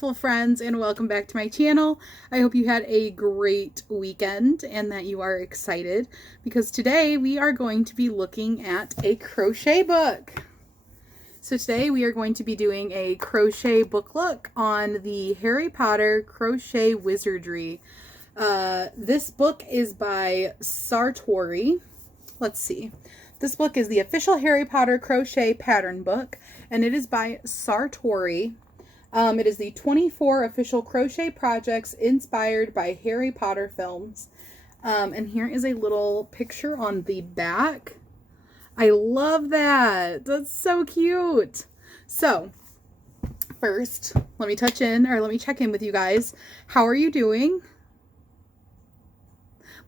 beautiful friends, and welcome back to my channel. I hope you had a great weekend and that you are excited because today we are going to be looking at a crochet book. So today we are going to be doing a crochet book look on the Harry Potter Crochet Wizardry. This book is by Sartori. Let's see. This book is the official Harry Potter crochet pattern book, and it is by Sartori. It is the 24 official crochet projects inspired by Harry Potter films. And here is a little picture on the back. I love that. That's so cute. So, first, let me check in with you guys. How are you doing?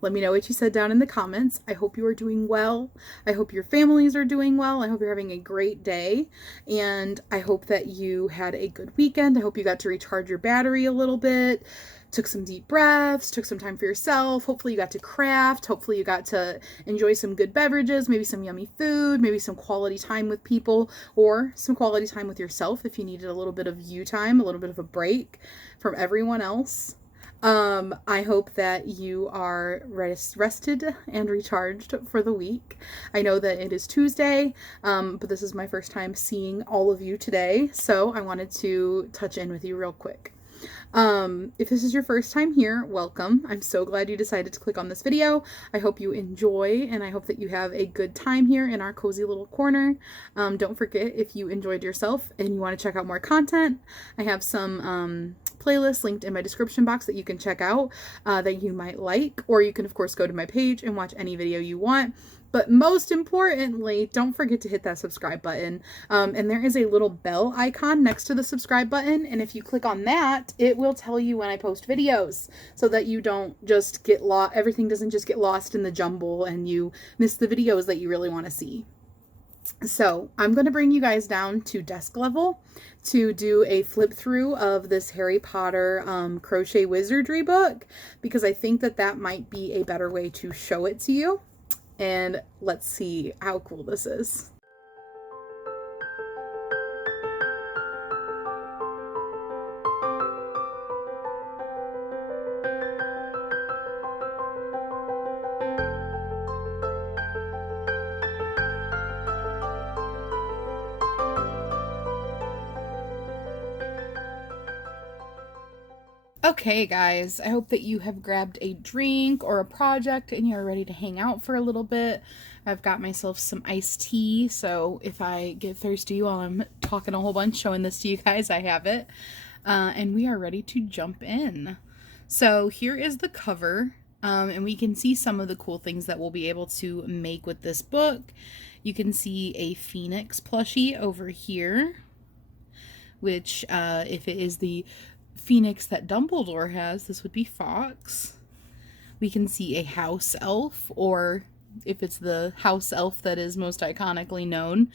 Let me know what you said down in the comments. I hope you are doing well. I hope your families are doing well. I hope you're having a great day. And I hope that you had a good weekend. I hope you got to recharge your battery a little bit, took some deep breaths, took some time for yourself. Hopefully you got to craft. Hopefully you got to enjoy some good beverages, maybe some yummy food, maybe some quality time with people, or some quality time with yourself if you needed a little bit of you time, a little bit of a break from everyone else. I hope that you are rested and recharged for the week. I know that it is Tuesday, but this is my first time seeing all of you today, so I wanted to touch in with you real quick. If this is your first time here, welcome. I'm so glad you decided to click on this video. I hope you enjoy, and I hope that you have a good time here in our cozy little corner. Don't forget, if you enjoyed yourself and you want to check out more content, I have some playlists linked in my description box that you can check out that you might like, or you can of course go to my page and watch any video you want. But most importantly, don't forget to hit that subscribe button. And there is a little bell icon next to the subscribe button. And if you click on that, it will tell you when I post videos so that you don't just get lost. Everything doesn't just get lost in the jumble and you miss the videos that you really want to see. So I'm going to bring you guys down to desk level to do a flip through of this Harry Potter crochet wizardry book, because I think that that might be a better way to show it to you. And let's see how cool this is. Okay guys, I hope that you have grabbed a drink or a project and you're ready to hang out for a little bit. I've got myself some iced tea, so if I get thirsty while I'm talking a whole bunch showing this to you guys, I have it. And we are ready to jump in. So here is the cover, and we can see some of the cool things that we'll be able to make with this book. You can see a phoenix plushie over here, which if it is the phoenix that Dumbledore has, this would be Fox. We can see a house elf, or if it's the house elf that is most iconically known,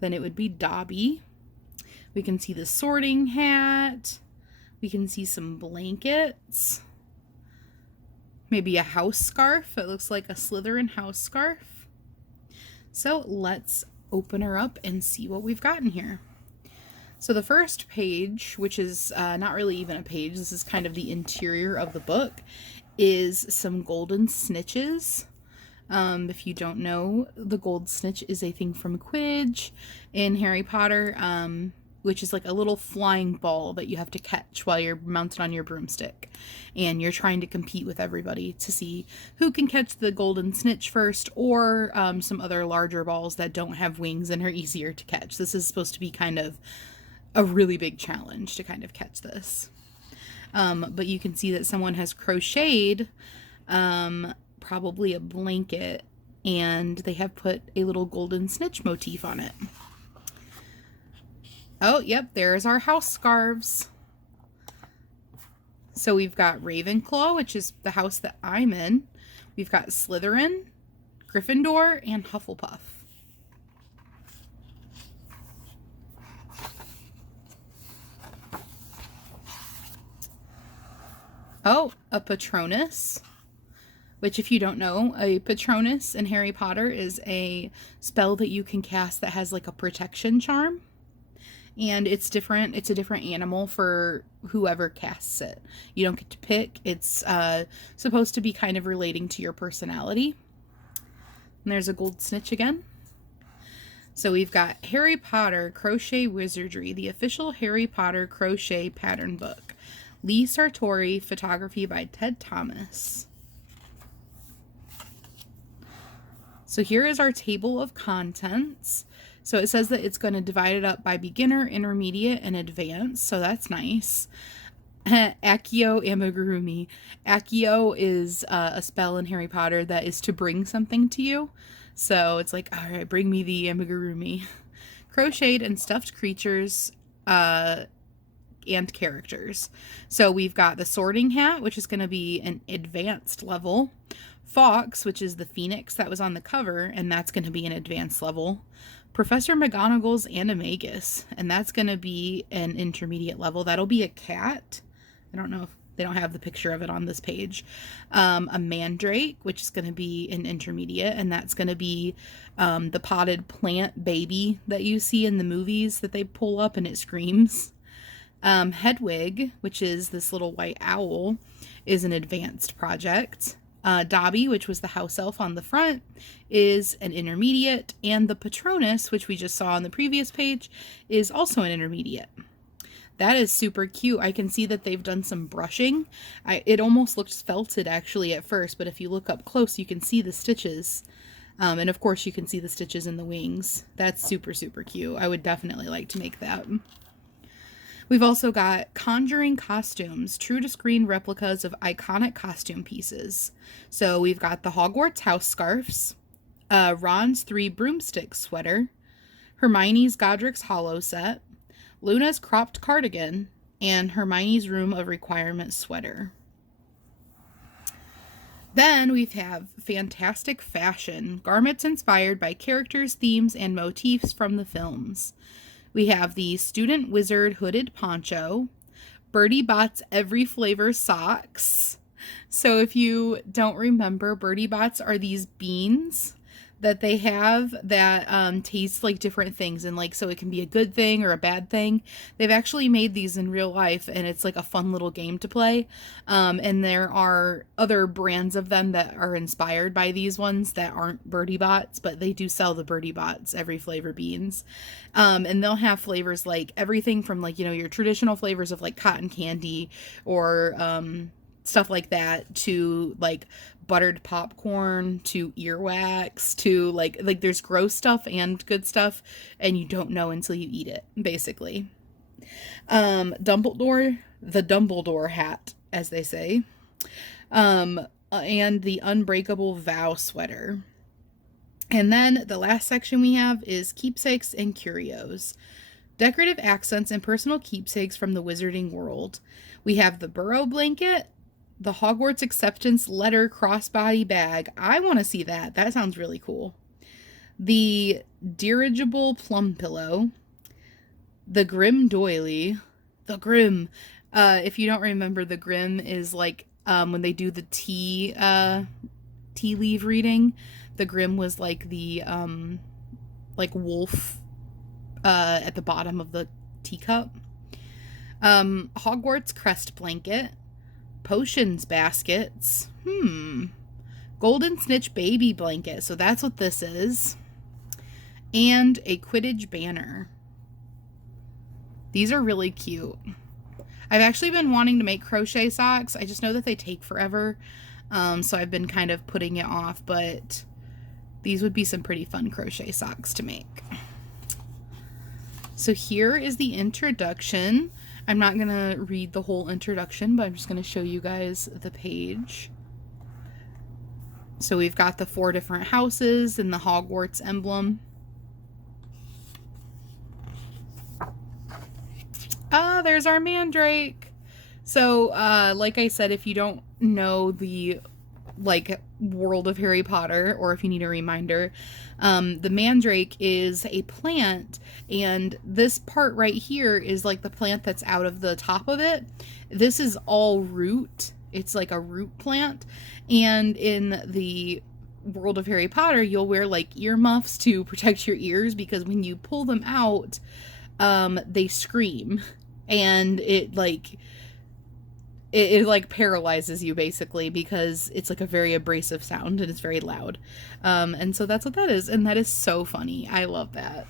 then it would be Dobby. We can see the sorting hat. We can see some blankets. Maybe a house scarf. It looks like a Slytherin house scarf. So let's open her up and see what we've got in here. So the first page, which is not really even a page, this is kind of the interior of the book, is some golden snitches. If you don't know, the gold snitch is a thing from Quidditch in Harry Potter, which is like a little flying ball that you have to catch while you're mounted on your broomstick. And you're trying to compete with everybody to see who can catch the golden snitch first, or some other larger balls that don't have wings and are easier to catch. This is supposed to be kind of a really big challenge to kind of catch this. But you can see that someone has crocheted probably a blanket, and they have put a little golden snitch motif on it. Oh, yep, there's our house scarves. So we've got Ravenclaw, which is the house that I'm in. We've got Slytherin, Gryffindor, and Hufflepuff. Oh, a Patronus, which if you don't know, a Patronus in Harry Potter is a spell that you can cast that has like a protection charm. and it's different. It's a different animal for whoever casts it. You don't get to pick. It's supposed to be kind of relating to your personality. And there's a gold snitch again. So we've got Harry Potter Crochet Wizardry, the official Harry Potter crochet pattern book. Lee Sartori, photography by Ted Thomas. So here is our table of contents. So it says that it's going to divide it up by beginner, intermediate, and advanced. So that's nice. Accio Amigurumi. Accio is a spell in Harry Potter that is to bring something to you. So it's like, all right, bring me the amigurumi. Crocheted and stuffed creatures and characters. So we've got the sorting hat, which is going to be an advanced level. Fox, which is the phoenix that was on the cover, and that's going to be an advanced level. Professor McGonagall's Animagus, and that's going to be an intermediate level. That'll be a cat. I don't know if they don't have the picture of it on this page. A mandrake, which is going to be an intermediate, and that's going to be the potted plant baby that you see in the movies that they pull up and it screams. Hedwig, which is this little white owl, is an advanced project. Dobby, which was the house elf on the front, is an intermediate, and the Patronus, which we just saw on the previous page, is also an intermediate. That is super cute. I can see that they've done some brushing. It almost looked felted actually at first, but if you look up close, you can see the stitches. And of course you can see the stitches in the wings. That's super, super cute. I would definitely like to make that. We've also got Conjuring costumes, true to screen replicas of iconic costume pieces. So we've got the Hogwarts house scarves, Ron's 3 broomsticks sweater, Hermione's Godric's Hollow set, Luna's cropped cardigan, and Hermione's Room of Requirement sweater. Then we have fantastic fashion, garments inspired by characters, themes, and motifs from the films. We have the Student Wizard hooded poncho, Bertie Bott's every flavor socks. So if you don't remember, Bertie Bott's are these beans that they have that taste like different things, and like, so it can be a good thing or a bad thing. They've actually made these in real life, and it's like a fun little game to play. And there are other brands of them that are inspired by these ones that aren't Bertie Bott's, but they do sell the Bertie Bott's every flavor beans. And they'll have flavors like everything from like, you know, your traditional flavors of like cotton candy or stuff like that, to like buttered popcorn, to earwax, to like there's gross stuff and good stuff, and you don't know until you eat it, basically. Dumbledore, the Dumbledore hat, as they say, and the Unbreakable Vow sweater. And then the last section we have is keepsakes and curios, decorative accents and personal keepsakes from the wizarding world. We have the Burrow blanket, the Hogwarts acceptance letter crossbody bag. I want to see that. That sounds really cool. The dirigible plum pillow, the Grim doily, the Grim. If you don't remember, the Grim is like when they do the tea leaf reading. The Grim was like the like wolf at the bottom of the teacup. Hogwarts crest blanket. Potions baskets. Golden snitch baby blanket. So that's what this is. And a Quidditch banner. These are really cute. I've actually been wanting to make crochet socks. I just know that they take forever. So I've been kind of putting it off, but these would be some pretty fun crochet socks to make. So here is the introduction. I'm not going to read the whole introduction, but I'm just going to show you guys the page. So we've got the 4 different houses and the Hogwarts emblem. There's our mandrake. So, like I said, if you don't know the like world of Harry Potter, or if you need a reminder, the mandrake is a plant, and this part right here is like the plant that's out of the top of it. This is all root. It's like a root plant, and in the world of Harry Potter, you'll wear like earmuffs to protect your ears, because when you pull them out, they scream, and it like paralyzes you basically, because it's like a very abrasive sound and it's very loud. And so that's what that is, and that is so funny. I love that.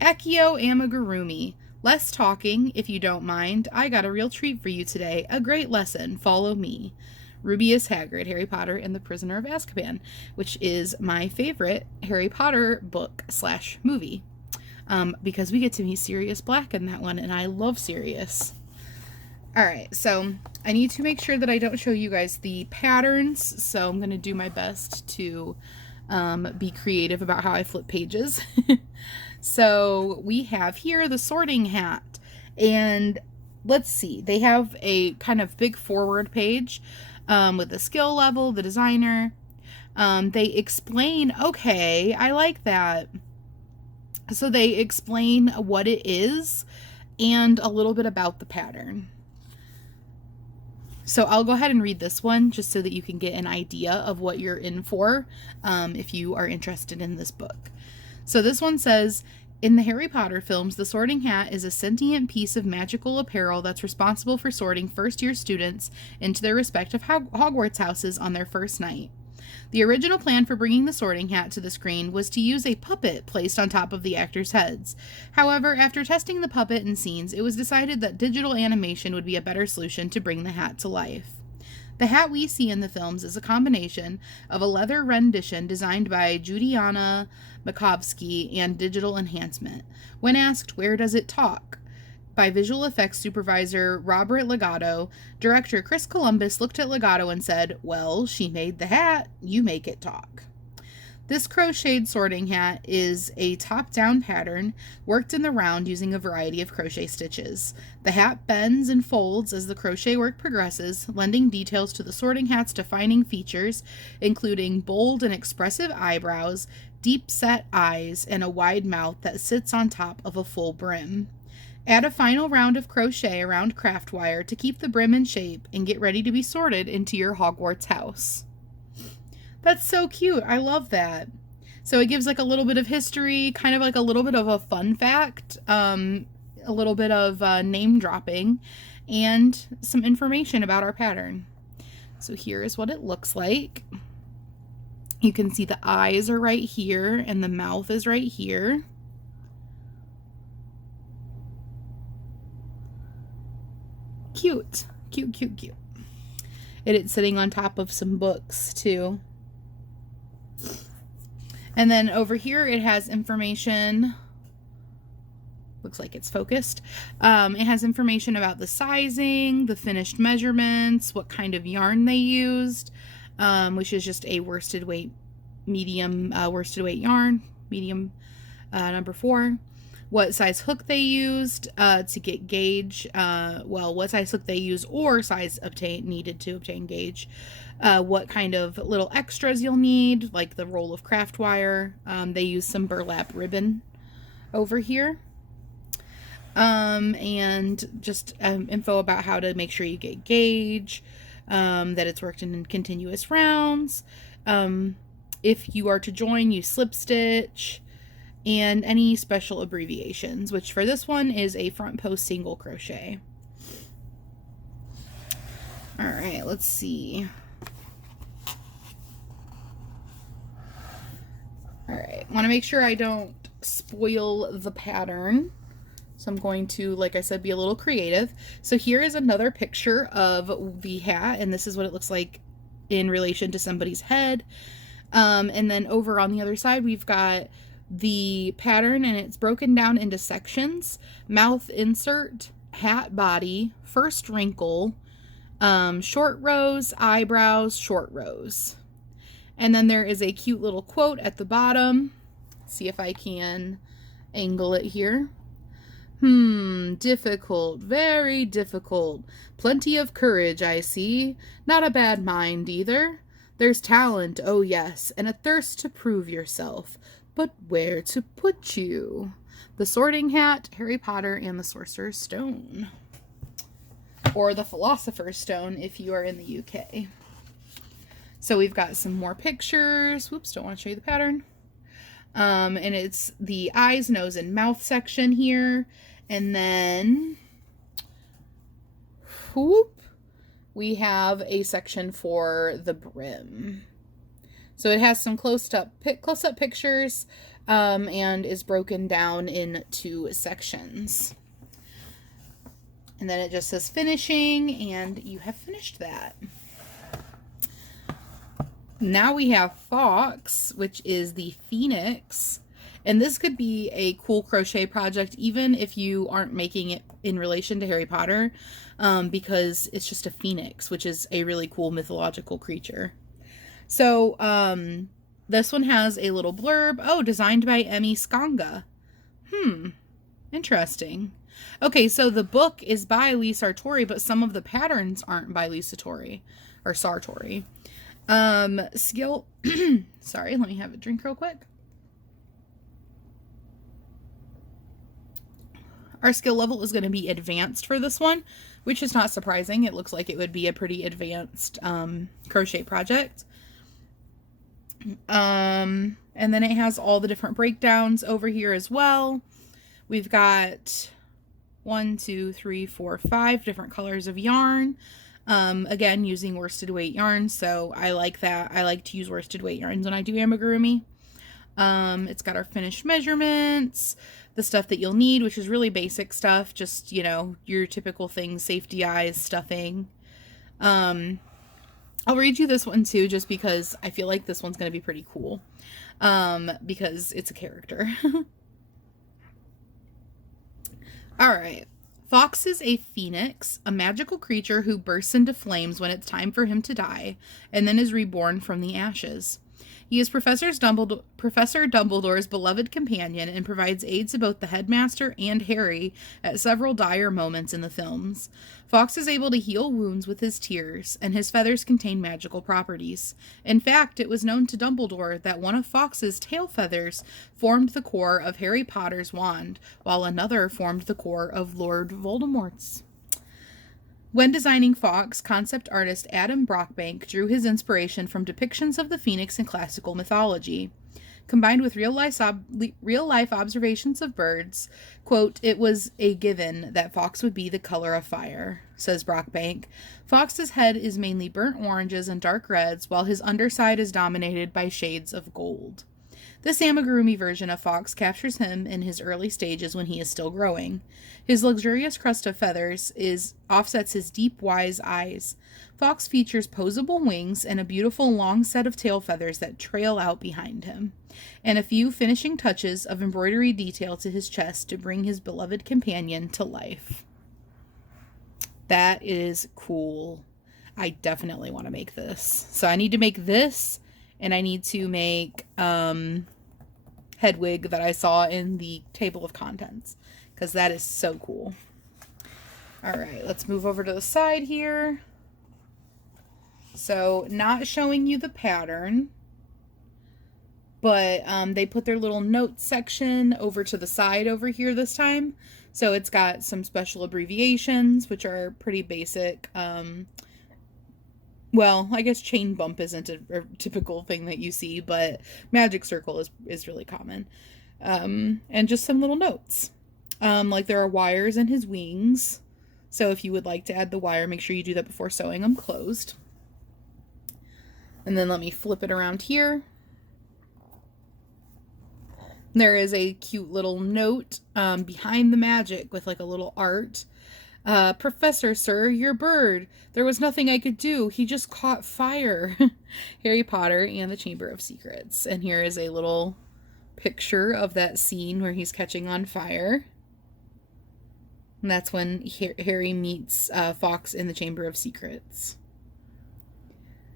Accio Amigurumi. Less talking, if you don't mind. I got a real treat for you today. A great lesson. Follow me. Rubius Hagrid, Harry Potter and the Prisoner of Azkaban, which is my favorite Harry Potter book / movie. Because we get to meet Sirius Black in that one, and I love Sirius. Alright, so I need to make sure that I don't show you guys the patterns, so I'm going to do my best to be creative about how I flip pages. So we have here the sorting hat, and let's see, they have a kind of big forward page with the skill level, the designer. They explain, okay, I like that. So they explain what it is and a little bit about the pattern. So I'll go ahead and read this one just so that you can get an idea of what you're in for if you are interested in this book. So this one says, in the Harry Potter films, the sorting hat is a sentient piece of magical apparel that's responsible for sorting first-year students into their respective Hogwarts houses on their first night. The original plan for bringing the sorting hat to the screen was to use a puppet placed on top of the actors' heads. However, after testing the puppet in scenes, it was decided that digital animation would be a better solution to bring the hat to life. The hat we see in the films is a combination of a leather rendition designed by Judiana Makovsky and digital enhancement. When asked, "Where does it talk?" by visual effects supervisor Robert Legato, director Chris Columbus looked at Legato and said, "Well, she made the hat, you make it talk." This crocheted sorting hat is a top-down pattern worked in the round using a variety of crochet stitches. The hat bends and folds as the crochet work progresses, lending details to the sorting hat's defining features, including bold and expressive eyebrows, deep-set eyes, and a wide mouth that sits on top of a full brim. Add a final round of crochet around craft wire to keep the brim in shape and get ready to be sorted into your Hogwarts house. That's so cute. I love that. So it gives like a little bit of history, kind of like a little bit of a fun fact, a little bit of name dropping, and some information about our pattern. So here is what it looks like. You can see the eyes are right here and the mouth is right here. Cute. Cute, cute, cute. It's sitting on top of some books too. And then over here it has information. Looks like it's focused. It has information about the sizing, the finished measurements, what kind of yarn they used, which is just a worsted weight medium worsted weight yarn, medium number 4. What size hook they used to get gauge, what size hook they used or size needed to obtain gauge. What kind of little extras you'll need, like the roll of craft wire. They use some burlap ribbon over here. And just info about how to make sure you get gauge, that it's worked in continuous rounds. If you are to join, you slip stitch, and any special abbreviations, which for this one is a front post single crochet. All right, let's see. All right, want to make sure I don't spoil the pattern. So I'm going to, like I said, be a little creative. So here is another picture of the hat, and this is what it looks like in relation to somebody's head. And then over on the other side, we've got the pattern, and it's broken down into sections: mouth insert, hat body, first wrinkle, short rows, eyebrows, short rows. And then there is a cute little quote at the bottom. Let's see if I can angle it here. Difficult, very difficult. Plenty of courage, I see. Not a bad mind either. There's talent, oh yes, and a thirst to prove yourself. But where to put you? The Sorting Hat, Harry Potter, and the Sorcerer's Stone. Or the Philosopher's Stone if you are in the UK. So we've got some more pictures. Whoops, don't want to show you the pattern. And it's the eyes, nose, and mouth section here. And then, whoop, we have a section for the brim. So it has some close-up pictures, and is broken down into sections. And then it just says finishing, and you have finished that. Now we have Fox, which is the Phoenix. And this could be a cool crochet project, even if you aren't making it in relation to Harry Potter, because it's just a phoenix, which is a really cool mythological creature. So, this one has a little blurb. Oh, designed by Emmy Skanga. Interesting. Okay, so the book is by Lee Sartori, but some of the patterns aren't by Lee Sartori, or Sartori. Skill, sorry, let me have a drink real quick. Our skill level is going to be advanced for this one, which is not surprising. It looks like it would be a pretty advanced, crochet project. And then it has all the different breakdowns over here as well. We've got 5 different colors of yarn. Again, using worsted weight yarn, so I like that. I like to use worsted weight yarns when I do amigurumi. It's got our finished measurements, the stuff that you'll need, which is really basic stuff, just, you know, your typical things, safety eyes, stuffing. I'll read you this one too, just because I feel like this one's going to be pretty cool, because it's a character. All right. Fox is a phoenix, a magical creature who bursts into flames when it's time for him to die, and then is reborn from the ashes. He is Professor Dumbledore's beloved companion and provides aid to both the headmaster and Harry at several dire moments in the films. Fox is able to heal wounds with his tears, and his feathers contain magical properties. In fact, it was known to Dumbledore that one of Fox's tail feathers formed the core of Harry Potter's wand, while another formed the core of Lord Voldemort's. When designing Fox, concept artist Adam Brockbank drew his inspiration from depictions of the phoenix in classical mythology. Combined with real-life observations of birds, quote, "It was a given that Fox would be the color of fire," says Brockbank. Fox's head is mainly burnt oranges and dark reds, while his underside is dominated by shades of gold. This amigurumi version of Fox captures him in his early stages when he is still growing. His luxurious crest of feathers offsets his deep, wise eyes. Fox features posable wings and a beautiful long set of tail feathers that trail out behind him, and a few finishing touches of embroidery detail to his chest to bring his beloved companion to life. That is cool. I definitely want to make this. So I need to make this, and I need to make Hedwig that I saw in the table of contents, because that is so cool. All right, let's move over to the side here. So not showing you the pattern, but they put their little note section over to the side over here this time. So it's got some special abbreviations, which are pretty basic. Well, I guess chain bump isn't a typical thing that you see, but magic circle is really common. And just some little notes. Like there are wires in his wings. So if you would like to add the wire, make sure you do that before sewing them closed. And then let me flip it around here. There is a cute little note behind the magic with like a little art. "Professor, sir, your bird. There was nothing I could do. He just caught fire." Harry Potter and the Chamber of Secrets. And here is a little picture of that scene where he's catching on fire. And that's when Harry meets Fox in the Chamber of Secrets.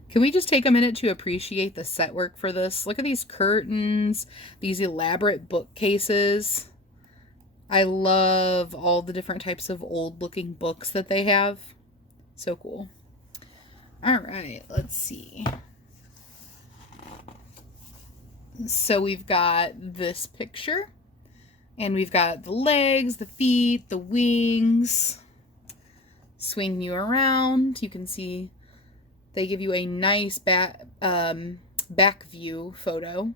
Can we just take a minute to appreciate the set work for this? Look at these curtains, these elaborate bookcases. I love all the different types of old looking books that they have. So cool. All right, let's see. So we've got this picture, and we've got the legs, the feet, the wings. Swing you around. You can see they give you a nice back view photo.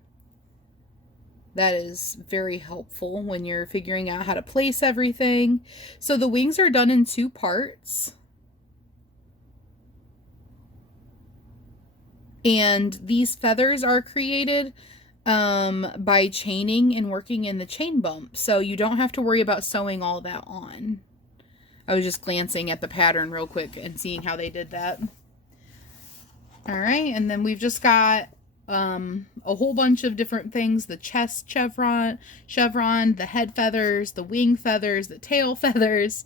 That is very helpful when you're figuring out how to place everything. So the wings are done in 2 parts. And these feathers are created by chaining and working in the chain bump. So you don't have to worry about sewing all that on. I was just glancing at the pattern real quick and seeing how they did that. All right, and then we've just got a whole bunch of different things: the chest chevron, the head feathers, the wing feathers, the tail feathers,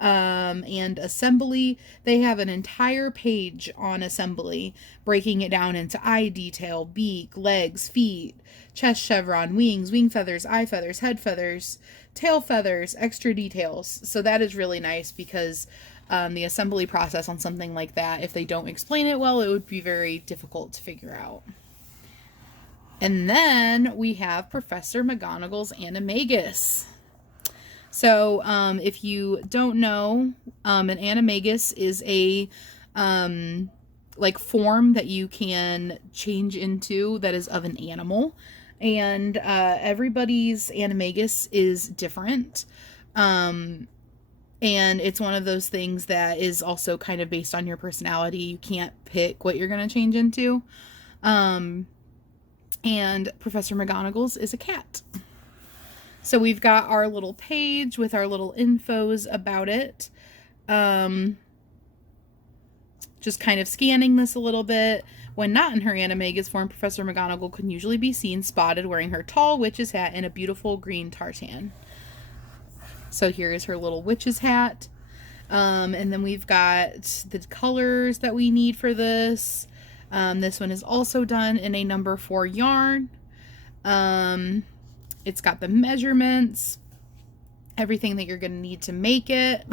and assembly. They have an entire page on assembly, breaking it down into eye detail, beak, legs, feet, chest chevron, wings, wing feathers, eye feathers, head feathers, tail feathers, extra details. So that is really nice because the assembly process on something like that, if they don't explain it well, it would be very difficult to figure out. And then we have Professor McGonagall's animagus. So if you don't know, an animagus is a like form that you can change into that is of an animal. And everybody's animagus is different. And it's one of those things that is also kind of based on your personality. You can't pick what you're going to change into. And Professor McGonagall's is a cat. So we've got our little page with our little infos about it. Just kind of scanning this a little bit. When not in her animagus form, Professor McGonagall can usually be seen spotted wearing her tall witch's hat and a beautiful green tartan. So here is her little witch's hat. And then we've got the colors that we need for this. This one is also done in a number 4 yarn. It's got the measurements, everything that you're going to need to make it.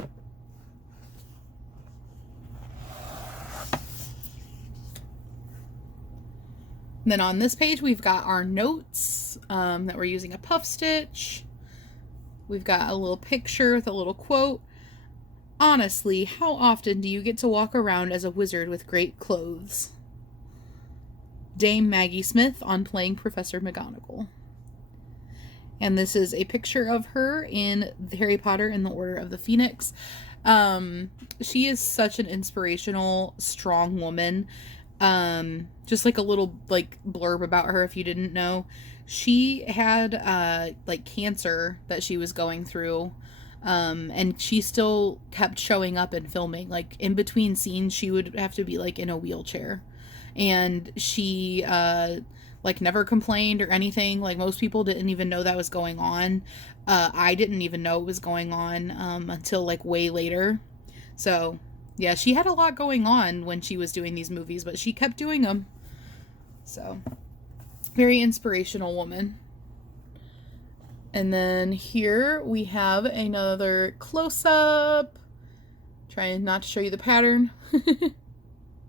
And then on this page, we've got our notes that we're using a puff stitch. We've got a little picture with a little quote. Honestly, how often do you get to walk around as a wizard with great clothes? Dame Maggie Smith on playing Professor McGonagall. And this is a picture of her in Harry Potter and the Order of the Phoenix. She is such an inspirational, strong woman. Just like a little like blurb about her if you didn't know. She had like cancer that she was going through. And she still kept showing up and filming. Like in between scenes, she would have to be like in a wheelchair. And she like never complained or anything. Like most people didn't even know that was going on. I didn't even know it was going on until like way later. So yeah, she had a lot going on when she was doing these movies, but she kept doing them. So very inspirational woman. And then here we have another close-up. Trying not to show you the pattern.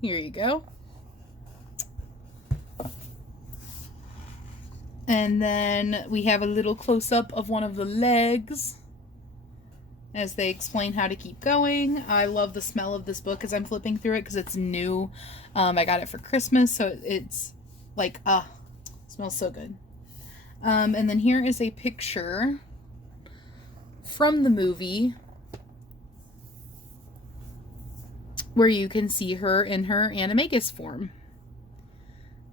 Here you go. And then we have a little close-up of one of the legs as they explain how to keep going. I love the smell of this book as I'm flipping through it because it's new. I got it for Christmas, so it's like, smells so good. And then here is a picture from the movie where you can see her in her animagus form.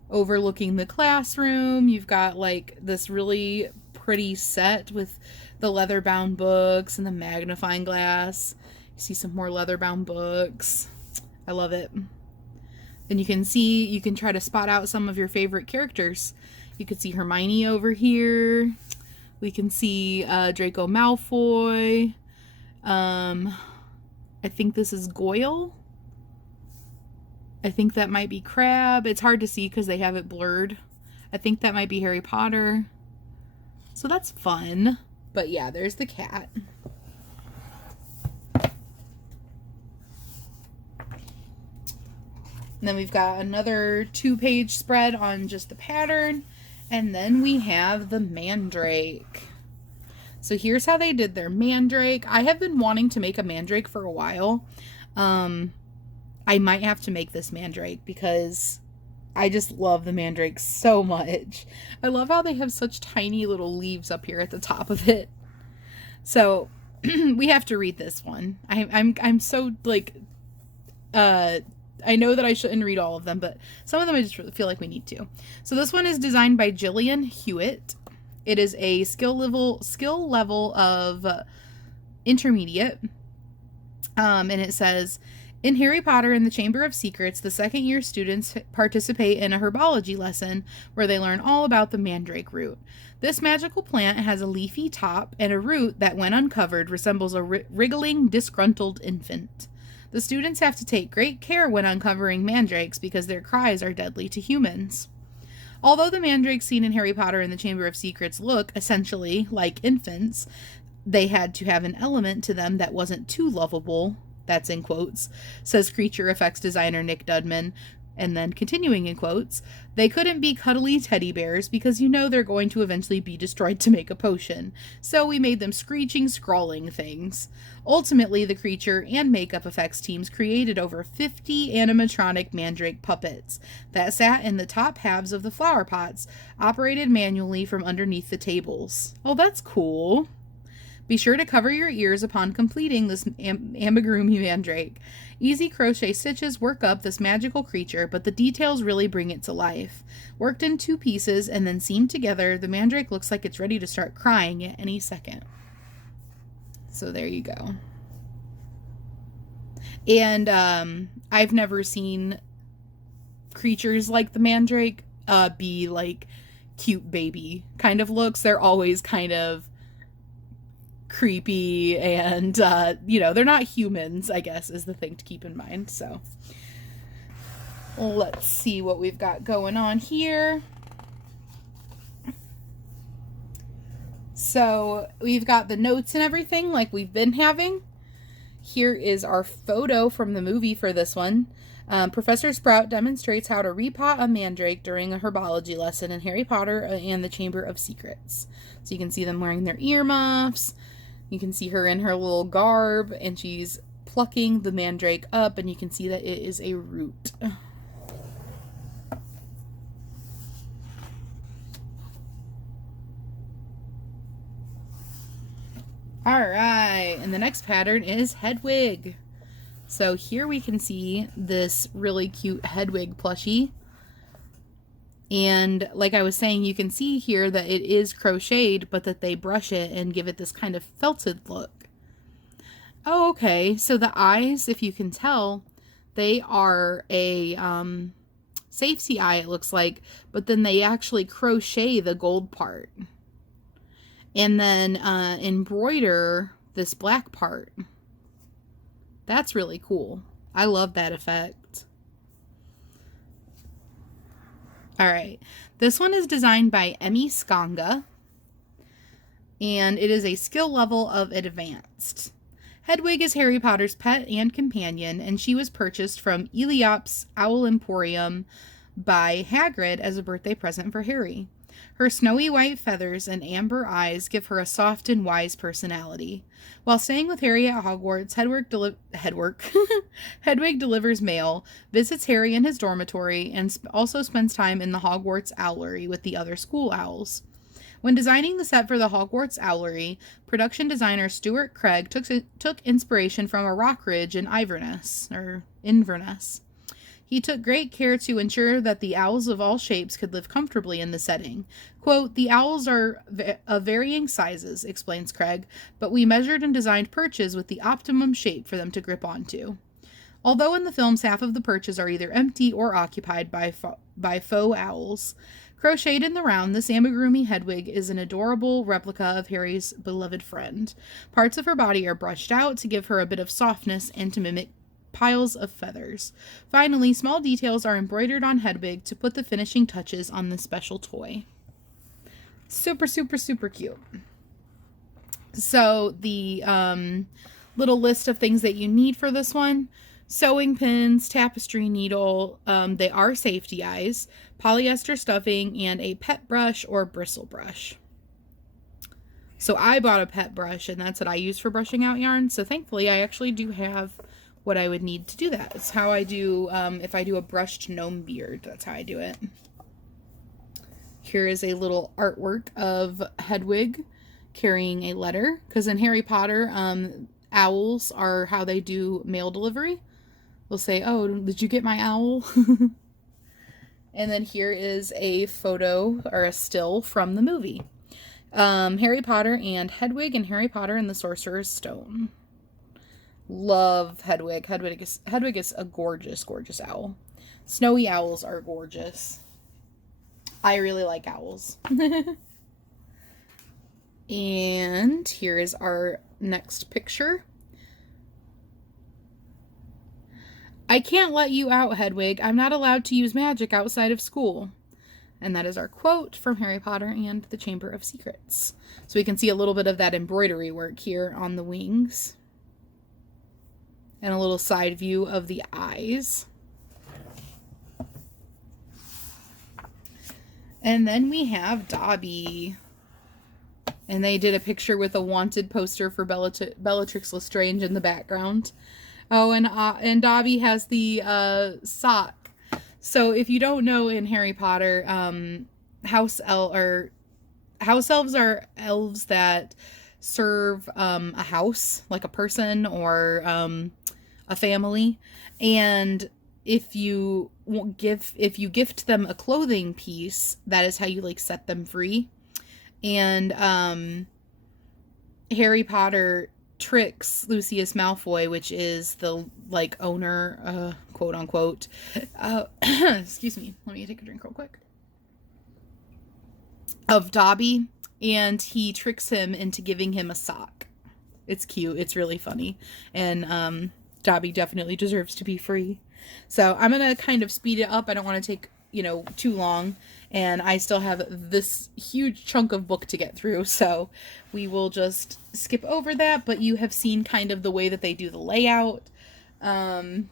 Overlooking the classroom, you've got like this really pretty set with the leather-bound books and the magnifying glass. You see some more leather-bound books. I love it. And you can try to spot out some of your favorite characters. You can see Hermione over here. We can see Draco Malfoy. I think this is Goyle. I think that might be Crabbe. It's hard to see because they have it blurred. I think that might be Harry Potter. So that's fun. But yeah, there's the cat. And then we've got another 2-page spread on just the pattern. And then we have the mandrake. So here's how they did their mandrake. I have been wanting to make a mandrake for a while. I might have to make this mandrake because I just love the mandrake so much. I love how they have such tiny little leaves up here at the top of it. So we have to read this one. I'm so like I know that I shouldn't read all of them, but some of them I just feel like we need to. So this one is designed by Jillian Hewitt. It is a skill level of intermediate. And it says, in Harry Potter and the Chamber of Secrets, the second year students participate in a herbology lesson where they learn all about the mandrake root. This magical plant has a leafy top and a root that, when uncovered, resembles a wriggling, disgruntled infant. The students have to take great care when uncovering mandrakes because their cries are deadly to humans. Although the mandrakes seen in Harry Potter and the Chamber of Secrets look, essentially, like infants, they had to have an element to them that wasn't too lovable, that's in quotes, says creature effects designer Nick Dudman, and then continuing in quotes, they couldn't be cuddly teddy bears because you know they're going to eventually be destroyed to make a potion, so we made them screeching, scrawling things. Ultimately, the creature and makeup effects teams created over 50 animatronic mandrake puppets that sat in the top halves of the flower pots, operated manually from underneath the tables. Oh, that's cool. Be sure to cover your ears upon completing this Amigurumi mandrake. Easy crochet stitches work up this magical creature, but the details really bring it to life. Worked in 2 pieces and then seamed together, the mandrake looks like it's ready to start crying at any second. So there you go. And I've never seen creatures like the mandrake be like cute baby kind of looks. They're always kind of creepy and they're not humans, I guess, is the thing to keep in mind. So let's see what we've got going on here. So we've got the notes and everything like we've been having. Here is our photo from the movie for this one. Professor Sprout demonstrates how to repot a mandrake during a herbology lesson in Harry Potter and the Chamber of Secrets. So you can see them wearing their earmuffs. You can see her in her little garb, and she's plucking the mandrake up, and you can see that it is a root. Alright, and the next pattern is Hedwig. So here we can see this really cute Hedwig plushie. And like I was saying, you can see here that it is crocheted, but that they brush it and give it this kind of felted look. Oh, okay. So the eyes, if you can tell, they are a safety eye, it looks like, but then they actually crochet the gold part. And then embroider this black part. That's really cool. I love that effect. Alright, this one is designed by Emmy Skonga, and it is a skill level of advanced. Hedwig is Harry Potter's pet and companion, and she was purchased from Eliop's Owl Emporium by Hagrid as a birthday present for Harry. Her snowy white feathers and amber eyes give her a soft and wise personality. While staying with Harry at Hogwarts, Hedwig delivers mail, visits Harry in his dormitory, and also spends time in the Hogwarts Owlery with the other school owls. When designing the set for the Hogwarts Owlery, production designer Stuart Craig took inspiration from a rock ridge in Inverness. He took great care to ensure that the owls of all shapes could live comfortably in the setting. Quote, the owls are of varying sizes, explains Craig, but we measured and designed perches with the optimum shape for them to grip onto. Although in the films half of the perches are either empty or occupied by faux owls. Crocheted in the round, this amigurumi Hedwig is an adorable replica of Harry's beloved friend. Parts of her body are brushed out to give her a bit of softness and to mimic piles of feathers. Finally, small details are embroidered on Hedwig to put the finishing touches on this special toy. Super, super, super cute. So the little list of things that you need for this one: sewing pins, tapestry needle, they are safety eyes, polyester stuffing, and a pet brush or bristle brush. So I bought a pet brush, and that's what I use for brushing out yarn. So thankfully I actually do have what I would need to do that. It's how I do, if I do a brushed gnome beard, that's how I do it. Here is a little artwork of Hedwig carrying a letter, because in Harry Potter, owls are how they do mail delivery. They'll say, oh, did you get my owl? And then here is a photo or a still from the movie. Harry Potter and Hedwig and Harry Potter and the Sorcerer's Stone. Love Hedwig. Hedwig is a gorgeous, gorgeous owl. Snowy owls are gorgeous. I really like owls. And here is our next picture. I can't let you out, Hedwig. I'm not allowed to use magic outside of school. And that is our quote from Harry Potter and the Chamber of Secrets. So we can see a little bit of that embroidery work here on the wings. And a little side view of the eyes. And then we have Dobby. And they did a picture with a wanted poster for Bellatrix Lestrange in the background. Oh, and Dobby has the sock. So if you don't know, in Harry Potter, house elves are elves that serve a house, like a person or a family. And if you gift them a clothing piece, that is how you like set them free. And Harry Potter tricks Lucius Malfoy, which is the like owner, quote unquote. Excuse me, let me take a drink real quick. Of Dobby, and he tricks him into giving him a sock. It's cute. It's really funny, and Dobby definitely deserves to be free. So I'm gonna kind of speed it up. I don't want to take too long, and I still have this huge chunk of book to get through, so we will just skip over that. But you have seen kind of the way that they do the layout, and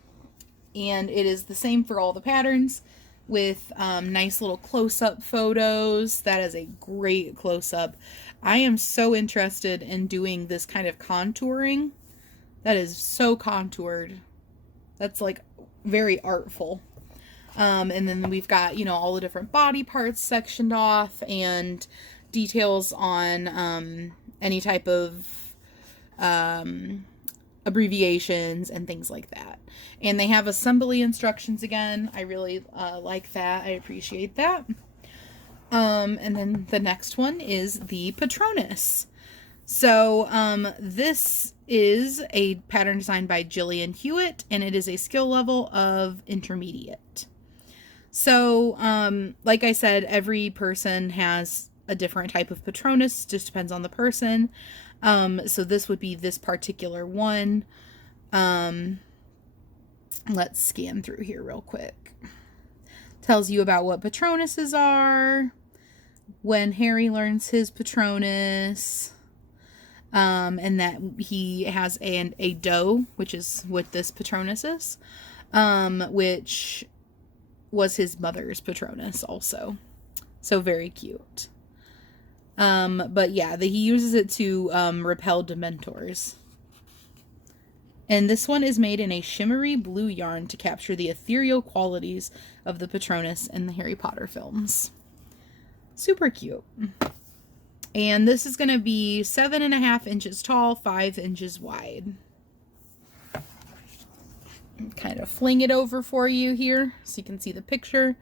it is the same for all the patterns with nice little close-up photos. That is a great close-up. I am so interested in doing this kind of contouring. That is so contoured. That's like very artful. And then we've got, all the different body parts sectioned off and details on any type of abbreviations and things like that. And they have assembly instructions again. I really like that. I appreciate that. And then the next one is the Patronus. So this is a pattern designed by Jillian Hewitt, and it is a skill level of intermediate. So, like I said, every person has a different type of Patronus, just depends on the person. So this would be this particular one. Let's scan through here real quick. Tells you about what Patronuses are, when Harry learns his Patronus, and that he has a doe, which is what this Patronus is, which was his mother's Patronus also. So very cute. But yeah, he uses it to repel Dementors. And this one is made in a shimmery blue yarn to capture the ethereal qualities of the Patronus in the Harry Potter films. Super cute. And this is going to be 7.5 inches tall, 5 inches wide. Kind of fling it over for you here so you can see the picture.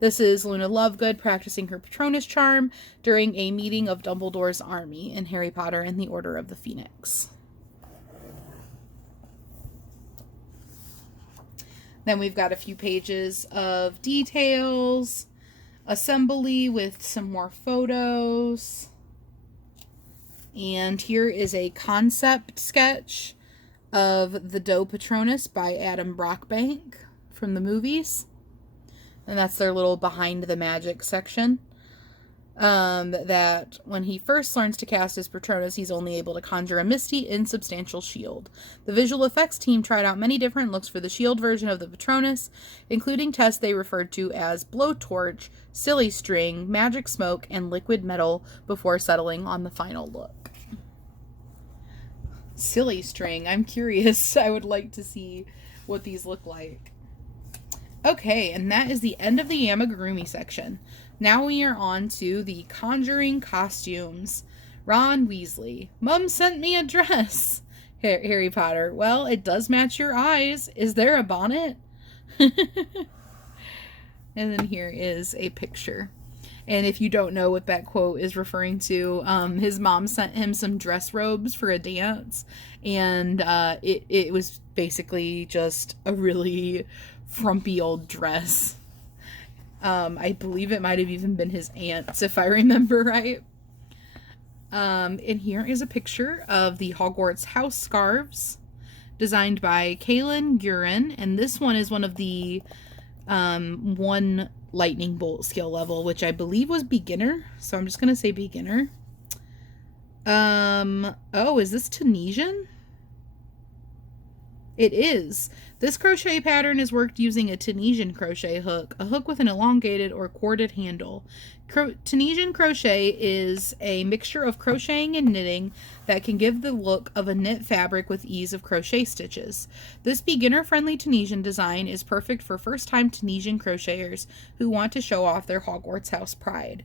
This is Luna Lovegood practicing her Patronus charm during a meeting of Dumbledore's army in Harry Potter and the Order of the Phoenix. Then we've got a few pages of details, assembly with some more photos. And here is a concept sketch of the Doe Patronus by Adam Brockbank from the movies. And that's their little behind the magic section. That when he first learns to cast his Patronus, he's only able to conjure a misty, insubstantial shield. The visual effects team tried out many different looks for the shield version of the Patronus, including tests they referred to as blowtorch, silly string, magic smoke, and liquid metal before settling on the final look. silly string. I'm curious. I would like to see what these look like. Okay, and that is the end of the Amigurumi section. Now we are on to the Conjuring costumes. Ron Weasley. Mum sent me a dress. Harry Potter. Well, it does match your eyes. Is there a bonnet? And then here is a picture. And if you don't know what that quote is referring to, his mom sent him some dress robes for a dance. And it was basically just a really frumpy old dress. I believe it might have even been his aunt's, if I remember right. And here is a picture of the Hogwarts house scarves designed by Kaylin Gurin. And this one is one of the one lightning bolt skill level, which I believe was beginner. So I'm just going to say beginner. Oh, is this Tunisian? It is. This crochet pattern is worked using a Tunisian crochet hook, a hook with an elongated or corded handle. Tunisian crochet is a mixture of crocheting and knitting that can give the look of a knit fabric with ease of crochet stitches. This beginner-friendly Tunisian design is perfect for first-time Tunisian crocheters who want to show off their Hogwarts house pride.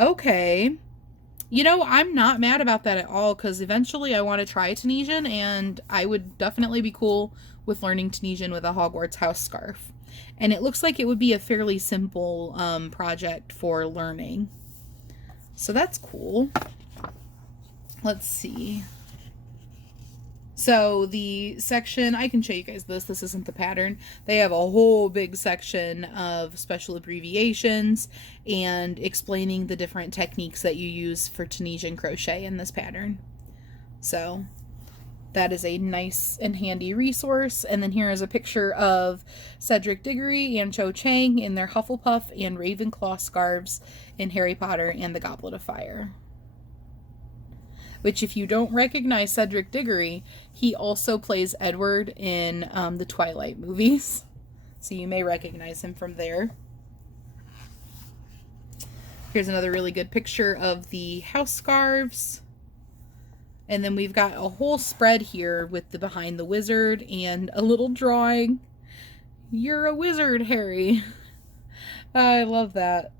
Okay. You know, I'm not mad about that at all, because eventually I want to try Tunisian, and I would definitely be cool with learning Tunisian with a Hogwarts house scarf. And it looks like it would be a fairly simple project for learning. So that's cool. Let's see. So the section, I can show you guys this. This isn't the pattern. They have a whole big section of special abbreviations and explaining the different techniques that you use for Tunisian crochet in this pattern. So that is a nice and handy resource. And then here is a picture of Cedric Diggory and Cho Chang in their Hufflepuff and Ravenclaw scarves in Harry Potter and the Goblet of Fire. Which, if you don't recognize Cedric Diggory, he also plays Edward in the Twilight movies. So you may recognize him from there. Here's another really good picture of the house scarves. And then we've got a whole spread here with the behind the wizard and a little drawing. You're a wizard, Harry. I love that.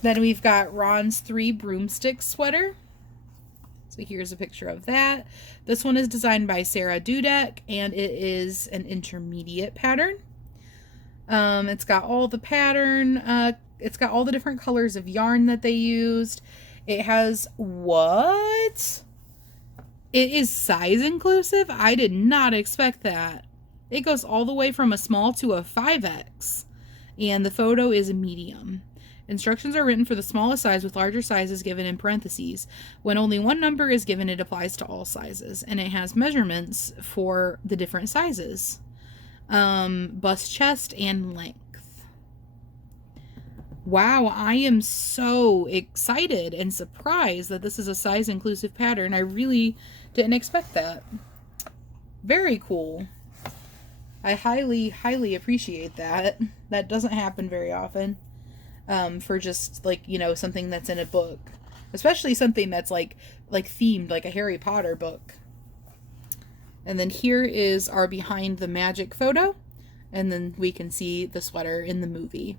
Then we've got Ron's 3 broomstick sweater. So here's a picture of that. This one is designed by Sarah Dudek, and it is an intermediate pattern. It's got all the pattern, it's got all the different colors of yarn that they used. It has, what? It is size inclusive? I did not expect that. It goes all the way from a small to a 5X. And the photo is a medium. Instructions are written for the smallest size with larger sizes given in parentheses. When only one number is given, it applies to all sizes. And it has measurements for the different sizes. Bust, chest, and length. Wow, I am so excited and surprised that this is a size inclusive pattern. I really didn't expect that. Very cool. I highly, highly appreciate that. That doesn't happen very often. For just, like, you know, something that's in a book. Especially something that's like themed, like a Harry Potter book. And then here is our behind the magic photo. And then we can see the sweater in the movie.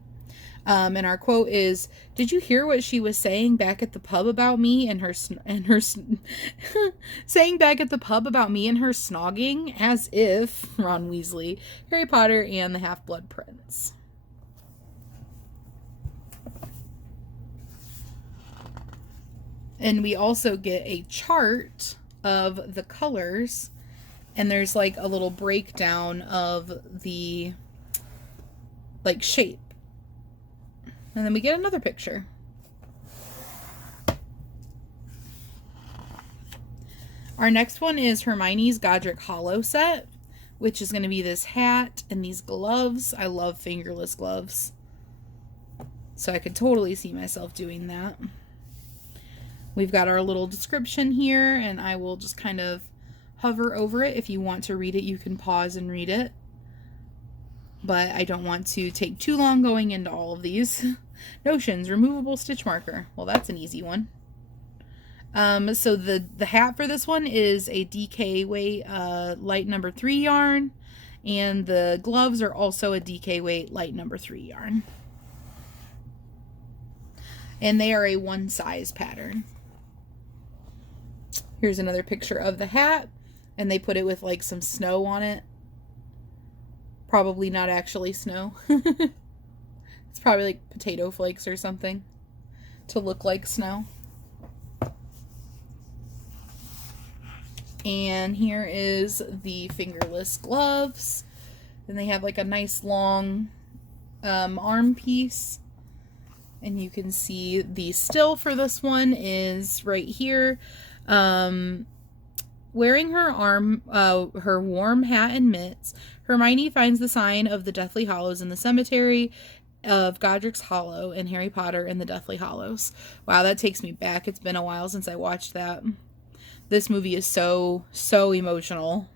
And our quote is, "Did you hear what she was saying back at the pub about me and her saying back at the pub about me and her snogging, as if Ron Weasley, Harry Potter, and the Half-Blood Prince." And we also get a chart of the colors, and there's like a little breakdown of the like shape. And then we get another picture. Our next one is Hermione's Godric Hollow set, which is going to be this hat and these gloves. I love fingerless gloves. So I could totally see myself doing that. We've got our little description here, and I will just kind of hover over it. If you want to read it, you can pause and read it. But I don't want to take too long going into all of these. Notions, removable stitch marker. Well, that's an easy one. So the hat for this one is a DK weight light number 3 yarn, and the gloves are also a DK weight light number 3 yarn. And they are a 1 size pattern. Here's another picture of the hat, and they put it with like some snow on it. Probably not actually snow. It's probably like potato flakes or something to look like snow. And here is the fingerless gloves. And they have like a nice long arm piece. And you can see the still for this one is right here. Wearing her warm hat and mitts, Hermione finds the sign of the Deathly Hallows in the cemetery of Godric's Hollow in Harry Potter and the Deathly Hallows. Wow, that takes me back. It's been a while since I watched that. This movie is so emotional.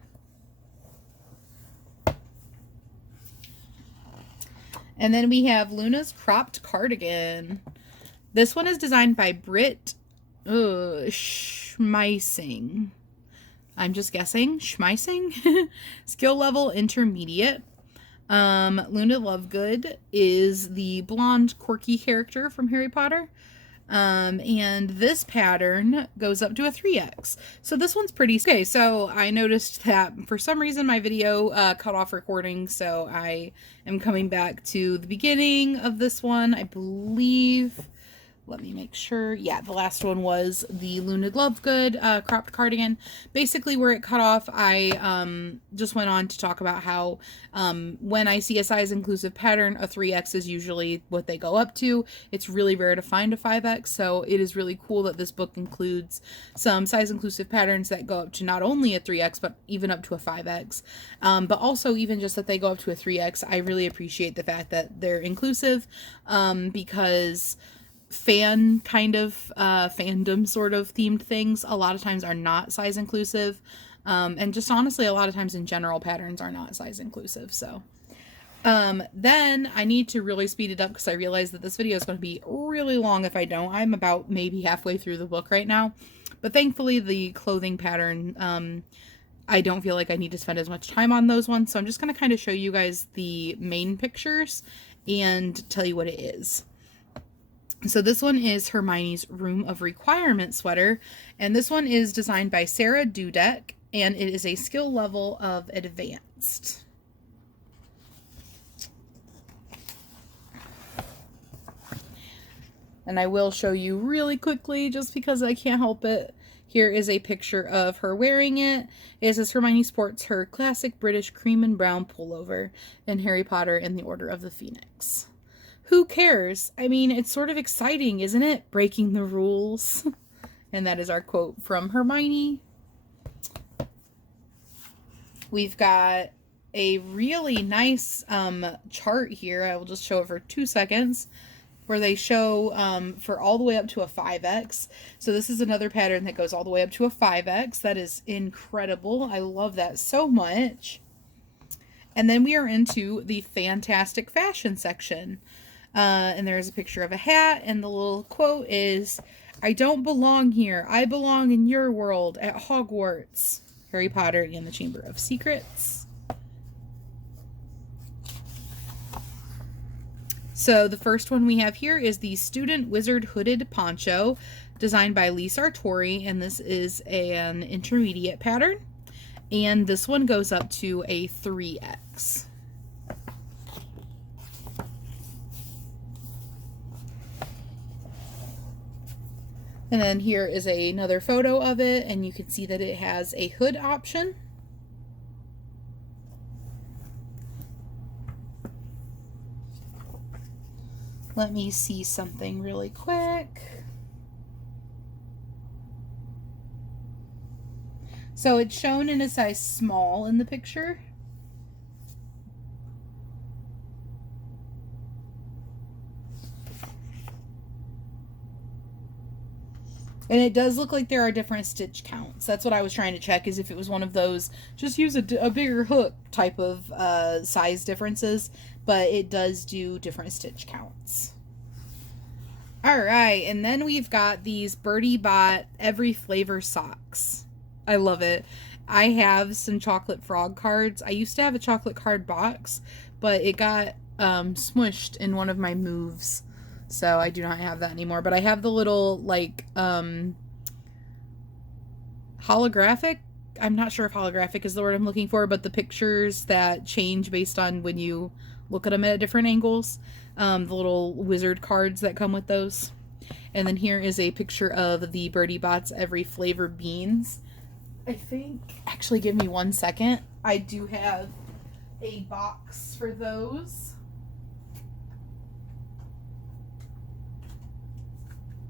And then we have Luna's cropped cardigan. This one is designed by Britt Schmeissing. I'm just guessing. Schmeissing? Skill level intermediate. Luna Lovegood is the blonde quirky character from Harry Potter. And this pattern goes up to a 3x. So this one's pretty... Okay, so I noticed that for some reason my video cut off recording, so I am coming back to the beginning of this one. I believe... Let me make sure. Yeah, the last one was the Luna Lovegood cropped cardigan. Basically, where it cut off, I just went on to talk about how when I see a size-inclusive pattern, a 3X is usually what they go up to. It's really rare to find a 5X, so it is really cool that this book includes some size-inclusive patterns that go up to not only a 3X, but even up to a 5X. But also, even just that they go up to a 3X, I really appreciate the fact that they're inclusive because... fandom sort of themed things a lot of times are not size inclusive, and just honestly a lot of times in general patterns are not size inclusive. So then I need to really speed it up because I realize that this video is going to be really long if I don't. I'm about maybe halfway through the book right now, but thankfully the clothing pattern, I don't feel like I need to spend as much time on those ones, so I'm just going to kind of show you guys the main pictures and tell you what it is. So this one is Hermione's Room of Requirement sweater, and this one is designed by Sarah Dudek, and it is a skill level of advanced. And I will show you really quickly just because I can't help it. Here is a picture of her wearing it. It says Hermione sports her classic British cream and brown pullover in Harry Potter and the Order of the Phoenix. Who cares? I mean, it's sort of exciting, isn't it? Breaking the rules. And that is our quote from Hermione. We've got a really nice chart here. I will just show it for 2 seconds. Where they show for all the way up to a 5X. So this is another pattern that goes all the way up to a 5X. That is incredible. I love that so much. And then we are into the fantastic fashion section. And there's a picture of a hat, and the little quote is, "I don't belong here. I belong in your world at Hogwarts." Harry Potter and the Chamber of Secrets. So the first one we have here is the Student Wizard Hooded Poncho, designed by Lee Sartori, and this is an intermediate pattern. And this one goes up to a 3X. And then here is another photo of it, and you can see that it has a hood option. Let me see something really quick. So it's shown in a size small in the picture. And it does look like there are different stitch counts. That's what I was trying to check, is if it was one of those, just use a bigger hook type of size differences. But it does do different stitch counts. All right, and then we've got these Birdie Bot every flavor socks. I love it. I have some chocolate frog cards. I used to have a chocolate card box, but it got smushed in one of my moves. So I do not have that anymore. But I have the little, like, holographic. I'm not sure if holographic is the word I'm looking for, but the pictures that change based on when you look at them at different angles. The little wizard cards that come with those. And then here is a picture of the Birdie Bots every flavor beans. I think, actually give me 1 second. I do have a box for those.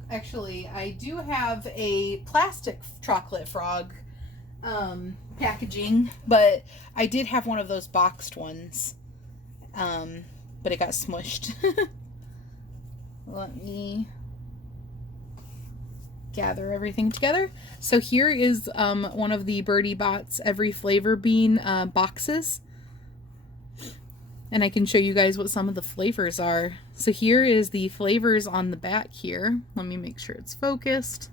Actually, I do have a plastic chocolate frog packaging, but I did have one of those boxed ones, but it got smushed. Let me gather everything together. So here is one of the Birdie Bots every flavor bean boxes, and I can show you guys what some of the flavors are. So here is the flavors on the back here. Let me make sure it's focused.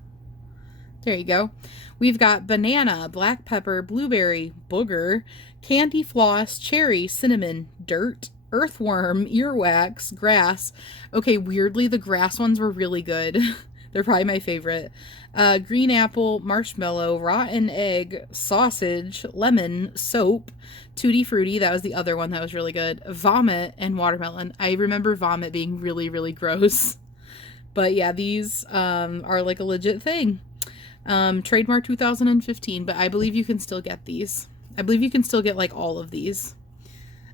There you go. We've got banana, black pepper, blueberry, booger, candy floss, cherry, cinnamon, dirt, earthworm, earwax, grass. Okay, weirdly, the grass ones were really good. They're probably my favorite. Green apple, marshmallow, rotten egg, sausage, lemon, soap, tutti frutti. That was the other one that was really good. Vomit and watermelon. I remember vomit being really, really gross. But yeah, these are like a legit thing. Trademark 2015, but I believe you can still get these. I believe you can still get like all of these.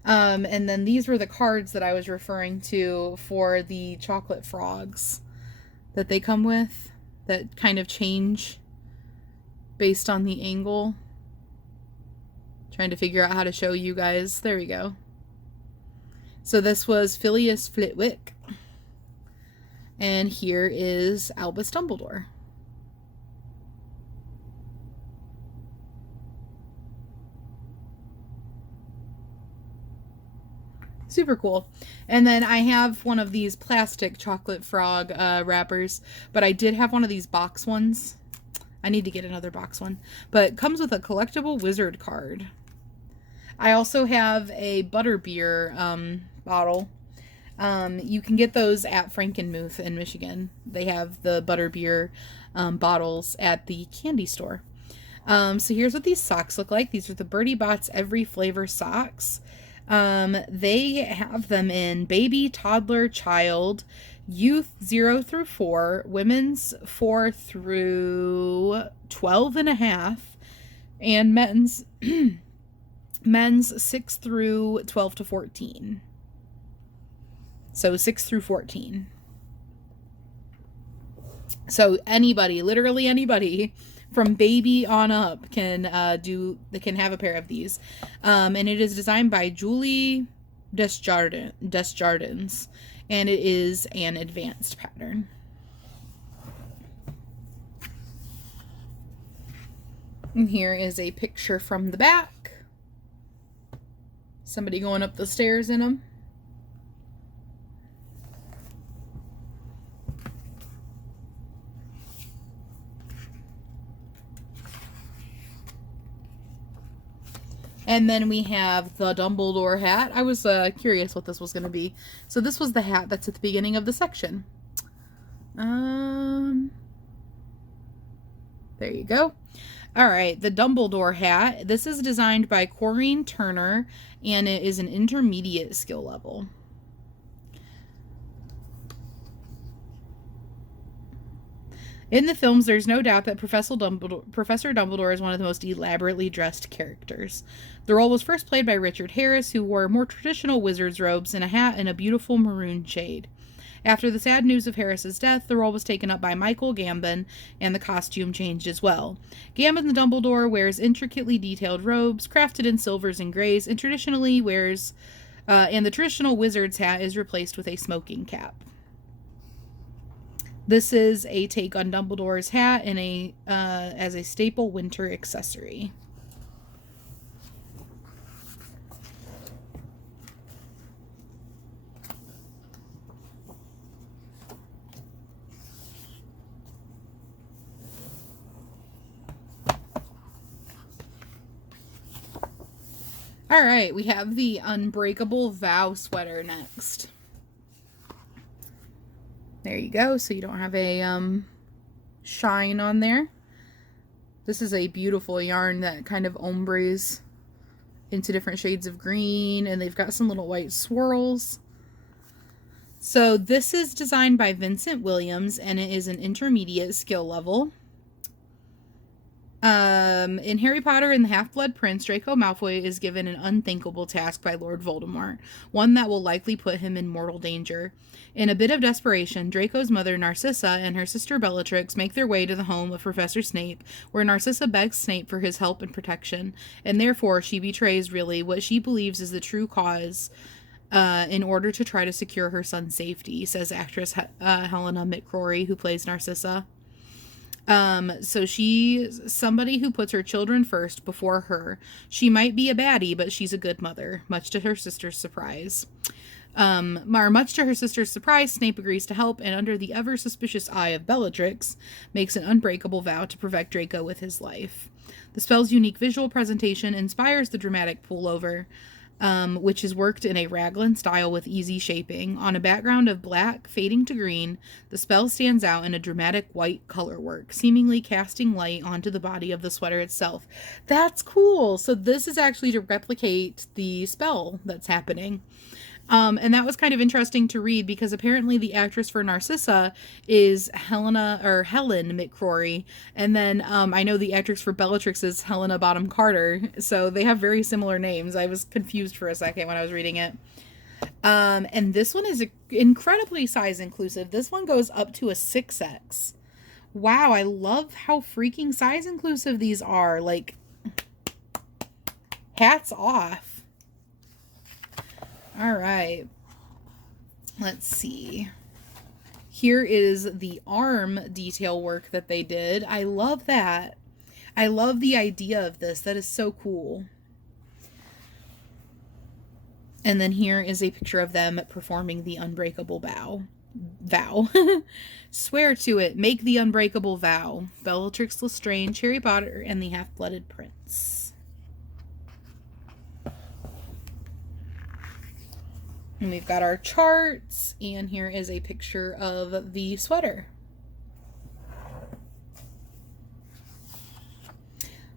And then these were the cards that I was referring to for the chocolate frogs that they come with that kind of change based on the angle. Trying to figure out how to show you guys. There we go. So this was Phileas Flitwick. And here is Albus Dumbledore. Super cool. And then I have one of these plastic chocolate frog wrappers, but I did have one of these box ones. I need to get another box one. But it comes with a collectible wizard card. I also have a butterbeer bottle. You can get those at Frankenmuth in Michigan. They have the butterbeer bottles at the candy store. So here's what these socks look like. These are the Birdie Bots every flavor socks. They have them in baby, toddler, child, youth 0 through 4, women's 4 through 12 and a half, and men's men's 6 through 12 to 14. So 6 through 14. So anybody, literally anybody from baby on up can have a pair of these. And it is designed by Julie Desjardins, and it is an advanced pattern. And here is a picture from the back. Somebody going up the stairs in them. And then we have the Dumbledore hat. I was curious what this was going to be. So this was the hat that's at the beginning of the section. There you go. All right, the Dumbledore hat. This is designed by Corrine Turner, and it is an intermediate skill level. In the films, there's no doubt that Professor Dumbledore is one of the most elaborately dressed characters. The role was first played by Richard Harris, who wore more traditional wizard's robes and a hat in a beautiful maroon shade. After the sad news of Harris's death, the role was taken up by Michael Gambon, and the costume changed as well. Gambon the Dumbledore wears intricately detailed robes, crafted in silvers and grays, and and the traditional wizard's hat is replaced with a smoking cap. This is a take on Dumbledore's hat in as a staple winter accessory. All right, we have the Unbreakable Vow sweater next. There you go, so you don't have a shine on there. This is a beautiful yarn that kind of ombres into different shades of green, and they've got some little white swirls. So this is designed by Vincent Williams, and it is an intermediate skill level. In Harry Potter and the Half-Blood Prince, Draco Malfoy is given an unthinkable task by Lord Voldemort, one that will likely put him in mortal danger. In a bit of desperation, Draco's mother Narcissa and her sister Bellatrix make their way to the home of Professor Snape, where Narcissa begs Snape for his help and protection, and therefore she betrays really what she believes is the true cause in order to try to secure her son's safety, says actress Helena McCrory, who plays Narcissa. So she's somebody who puts her children first before her. She might be a baddie, but she's a good mother, much to her sister's surprise. Much to her sister's surprise, Snape agrees to help, and under the ever-suspicious eye of Bellatrix, makes an unbreakable vow to protect Draco with his life. The spell's unique visual presentation inspires the dramatic pullover, which is worked in a raglan style with easy shaping. On a background of black fading to green, the spell stands out in a dramatic white color work, seemingly casting light onto the body of the sweater itself. That's cool! So this is actually to replicate the spell that's happening. And that was kind of interesting to read because apparently the actress for Narcissa is Helen McCrory. And then I know the actress for Bellatrix is Helena Bonham Carter. So they have very similar names. I was confused for a second when I was reading it. And this one is incredibly size inclusive. This one goes up to a 6X. Wow, I love how freaking size inclusive these are. Like, hats off. All right, let's see. Here is the arm detail work that they did. I love that. I love the idea of this. That is so cool. And then here is a picture of them performing the unbreakable vow. Swear to it. Make the unbreakable vow. Bellatrix Lestrange, Harry Potter, and the Half-Blooded Prince. And we've got our charts, and here is a picture of the sweater.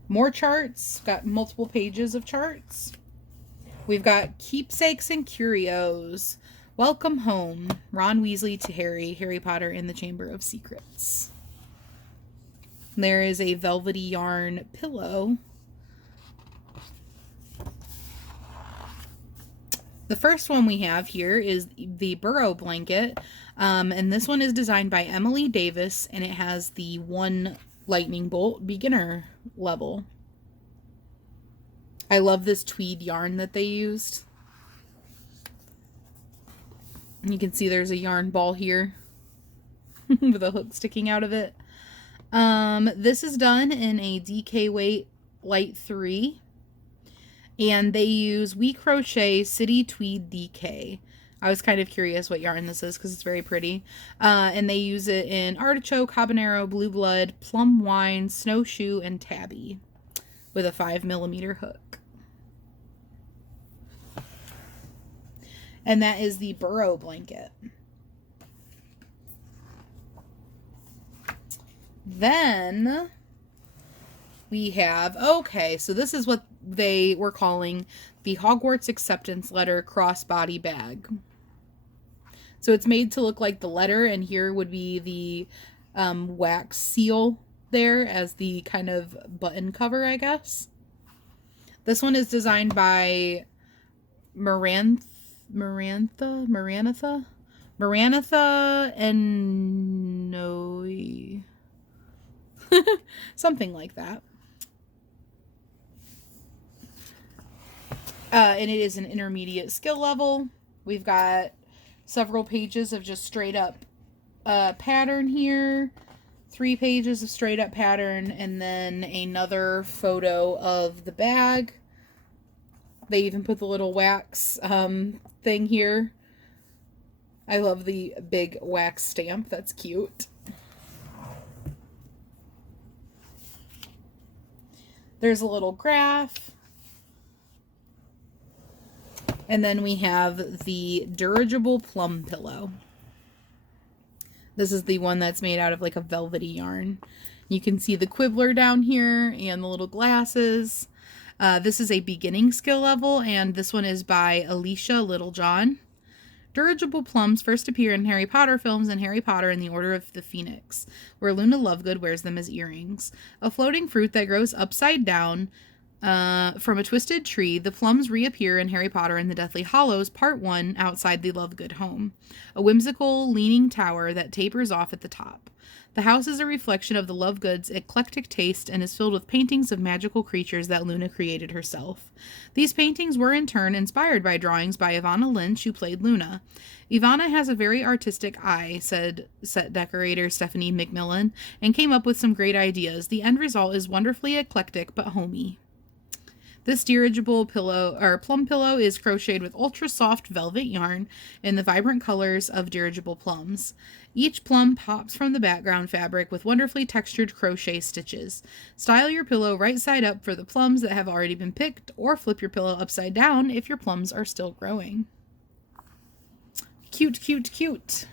More charts, got multiple pages of charts. We've got Keepsakes and Curios. Welcome home, Ron Weasley to Harry, Harry Potter in the Chamber of Secrets. There is a velvety yarn pillow. The first one we have here is the Burrow blanket, and this one is designed by Emily Davis, and it has the 1 lightning bolt beginner level. I love this tweed yarn that they used. You can see there's a yarn ball here with a hook sticking out of it. This is done in a DK weight light 3. And they use We Crochet City Tweed DK. I was kind of curious what yarn this is because it's very pretty. And they use it in Artichoke, Habanero, Blue Blood, Plum Wine, Snowshoe, and Tabby with a 5mm hook. And that is the Burrow blanket. Then we have, okay, so this is what they were calling the Hogwarts Acceptance Letter Crossbody Bag. So it's made to look like the letter, and here would be the wax seal there as the kind of button cover, I guess. This one is designed by Maranatha and Noe. Something like that. And it is an intermediate skill level. We've got several pages of just straight up pattern here. 3 pages of straight up pattern, and then another photo of the bag. They even put the little wax thing here. I love the big wax stamp. That's cute. There's a little graph. And then we have the dirigible plum pillow. This is the one that's made out of like a velvety yarn. You can see the quibbler down here and the little glasses. This is a beginning skill level, and this one is by Alicia Littlejohn. Dirigible plums first appear in Harry Potter films and Harry Potter and the Order of the Phoenix, where Luna Lovegood wears them as earrings. A floating fruit that grows upside down from a twisted tree, the plums reappear in Harry Potter and the Deathly Hallows Part 1 outside the Lovegood home, a whimsical, leaning tower that tapers off at the top. The house is a reflection of the Lovegoods' eclectic taste and is filled with paintings of magical creatures that Luna created herself. These paintings were in turn inspired by drawings by Ivana Lynch, who played Luna. Ivana has a very artistic eye, said set decorator Stephanie McMillan, and came up with some great ideas. The end result is wonderfully eclectic but homey. This dirigible pillow or plum pillow is crocheted with ultra soft velvet yarn in the vibrant colors of dirigible plums. Each plum pops from the background fabric with wonderfully textured crochet stitches. Style your pillow right side up for the plums that have already been picked, or flip your pillow upside down if your plums are still growing. Cute, cute, cute.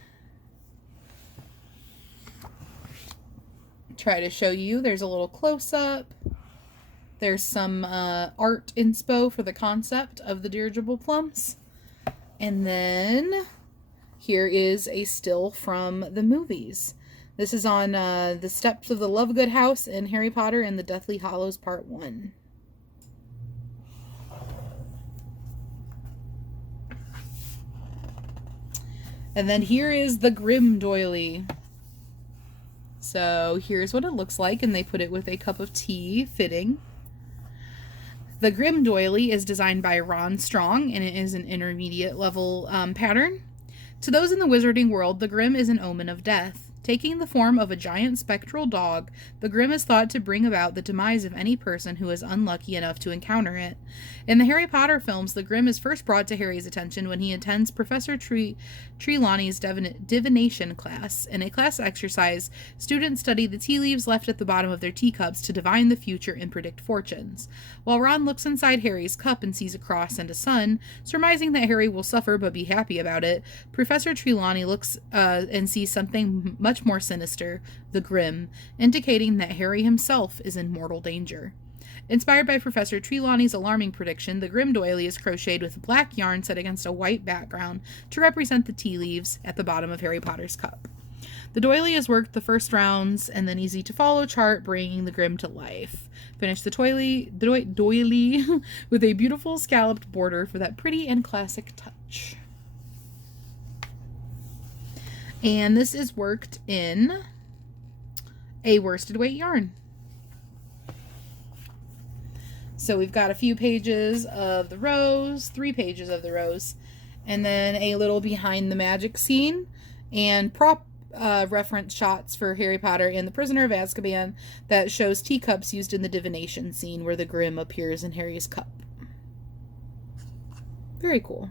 Try to show you. There's a little close-up. There's some art inspo for the concept of the dirigible plums. And then here is a still from the movies. This is on the steps of the Lovegood house in Harry Potter and the Deathly Hallows Part 1. And then here is the Grim doily. So here's what it looks like, and they put it with a cup of tea fitting. The Grim doily is designed by Ron Strong, and it is an intermediate level pattern. To those in the wizarding world, the Grim is an omen of death. Taking the form of a giant spectral dog, the Grim is thought to bring about the demise of any person who is unlucky enough to encounter it. In the Harry Potter films, the Grim is first brought to Harry's attention when he attends Professor Trelawney's divination class. In a class exercise, students study the tea leaves left at the bottom of their teacups to divine the future and predict fortunes. While Ron looks inside Harry's cup and sees a cross and a sun, surmising that Harry will suffer but be happy about it, Professor Trelawney looks and sees something much more sinister, the Grim, indicating that Harry himself is in mortal danger. Inspired by Professor Trelawney's alarming prediction, the Grim doily is crocheted with black yarn set against a white background to represent the tea leaves at the bottom of Harry Potter's cup. The doily is worked the first rounds and then easy to follow chart, bringing the Grim to life. Finish the doily with a beautiful scalloped border for that pretty and classic touch. And this is worked in a worsted weight yarn. So we've got a few pages of the rose, 3 pages of the rose, and then a little behind the magic scene and prop reference shots for Harry Potter and the Prisoner of Azkaban that shows teacups used in the divination scene where the Grim appears in Harry's cup. Very cool.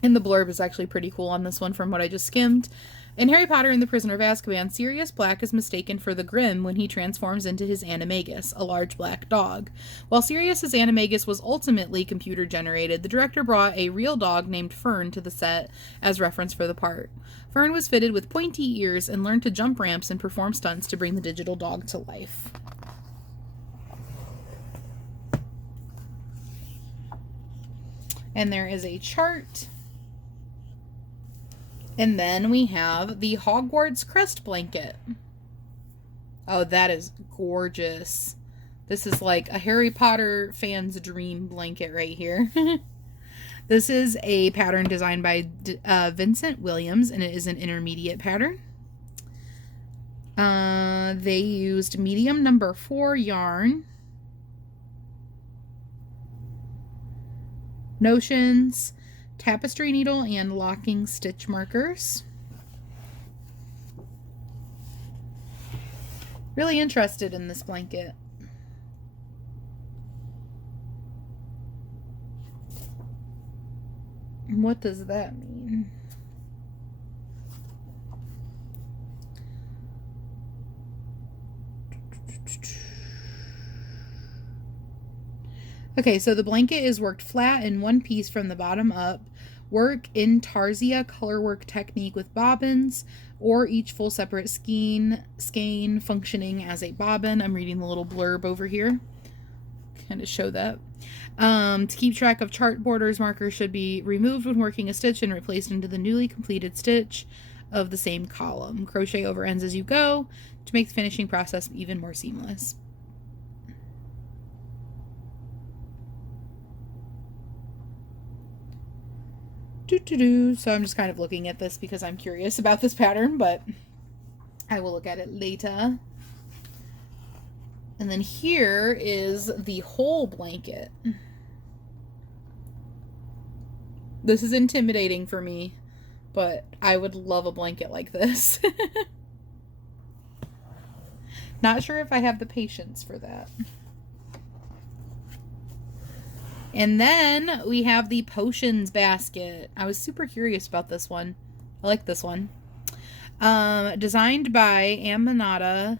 And the blurb is actually pretty cool on this one from what I just skimmed. In Harry Potter and the Prisoner of Azkaban, Sirius Black is mistaken for the Grim when he transforms into his animagus, a large black dog. While Sirius's animagus was ultimately computer-generated, the director brought a real dog named Fern to the set as reference for the part. Fern was fitted with pointy ears and learned to jump ramps and perform stunts to bring the digital dog to life. And there is a chart. And then we have the Hogwarts crest blanket. Oh, that is gorgeous. This is like a Harry Potter fan's dream blanket right here. This is a pattern designed by Vincent Williams, and it is an intermediate pattern. They used medium number 4 yarn, notions, tapestry needle, and locking stitch markers. Really interested in this blanket. What does that mean? Okay, so the blanket is worked flat in one piece from the bottom up. Work intarsia colorwork technique with bobbins, or each full separate skein functioning as a bobbin. I'm reading the little blurb over here. Kind of show that. To keep track of chart borders, markers should be removed when working a stitch and replaced into the newly completed stitch of the same column. Crochet over ends as you go to make the finishing process even more seamless. So I'm just kind of looking at this because I'm curious about this pattern, but I will look at it later. And then here is the whole blanket. This is intimidating for me, but I would love a blanket like this. Not sure if I have the patience for that. And then we have the potions basket. I was super curious about this one. I like this one. Designed by Aminata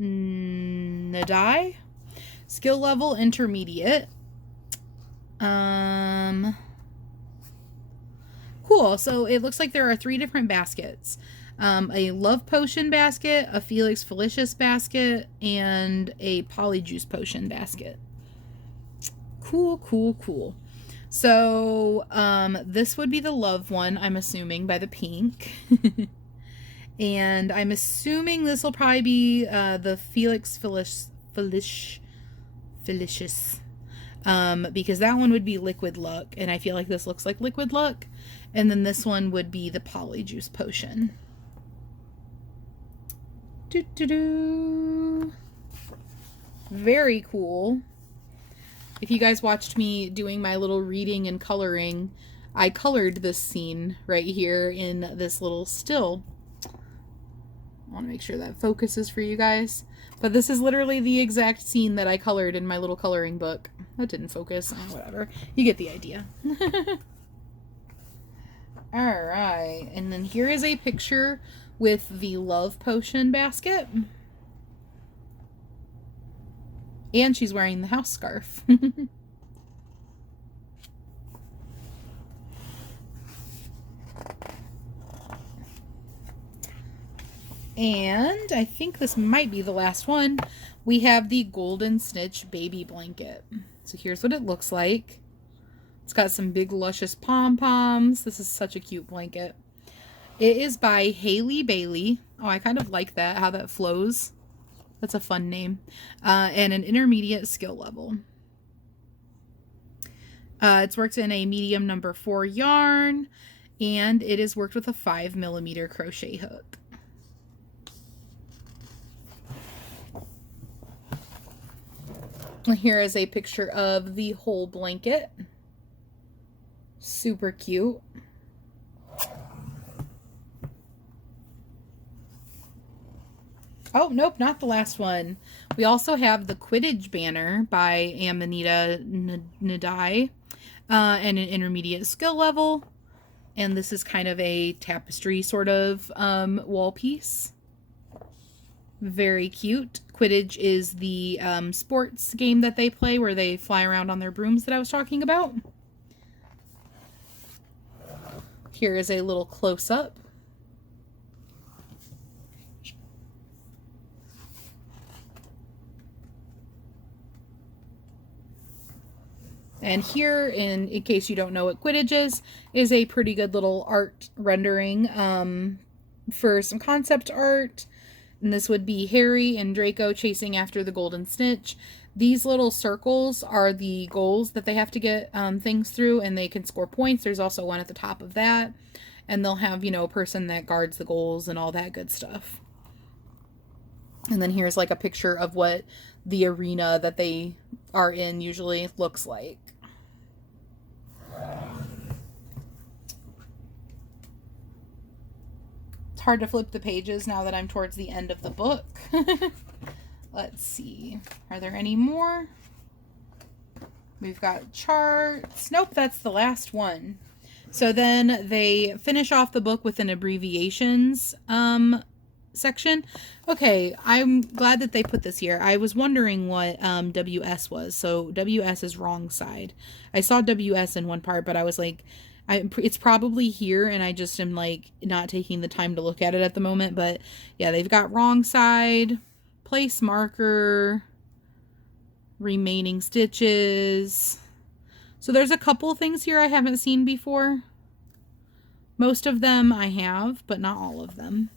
Nadai. Skill level intermediate. Cool. So it looks like there are 3 different baskets. A love potion basket, a Felix Felicius basket, and a polyjuice potion basket. Cool, cool, cool. So, this would be the love one, I'm assuming, by the pink. And I'm assuming this will probably be the Felix Felicius. Because that one would be Liquid Luck, and I feel like this looks like Liquid Luck. And then this one would be the Polyjuice Potion. Very cool. If you guys watched me doing my little reading and coloring, I colored this scene right here in this little still. I want to make sure that focuses for you guys. But this is literally the exact scene that I colored in my little coloring book. That didn't focus. Oh, whatever. You get the idea. Alright. And then here is a picture with the love potion basket. And she's wearing the house scarf. And I think this might be the last one. We have the Golden Snitch baby blanket. So here's what it looks like. It's got some big luscious pom-poms. This is such a cute blanket. It is by Haley Bailey. Oh, I kind of like that, how that flows. That's a fun name. And an intermediate skill level. It's worked in a medium number 4 yarn, and it is worked with a 5mm crochet hook. Here is a picture of the whole blanket. Super cute. Oh, nope, not the last one. We also have the Quidditch banner by Amanita Nadai, and an intermediate skill level. And this is kind of a tapestry sort of wall piece. Very cute. Quidditch is the sports game that they play where they fly around on their brooms that I was talking about. Here is a little close-up. And here, in case you don't know what Quidditch is a pretty good little art rendering for some concept art. And this would be Harry and Draco chasing after the Golden Snitch. These little circles are the goals that they have to get things through, and they can score points. There's also one at the top of that. And they'll have, you know, a person that guards the goals and all that good stuff. And then here's like a picture of what the arena that they are in usually looks like. It's hard to flip the pages now that I'm towards the end of the book. Let's see. Are there any more? We've got charts. Nope, that's the last one. So then they finish off the book with an abbreviations section. Okay, I'm glad that they put this here. I was wondering what WS was. So WS is wrong side. I saw WS in one part, but I was like, it's probably here, and I just am like not taking the time to look at it at the moment. But yeah, they've got wrong side, place marker, remaining stitches. So there's a couple things here I haven't seen before. Most of them I have, but not all of them.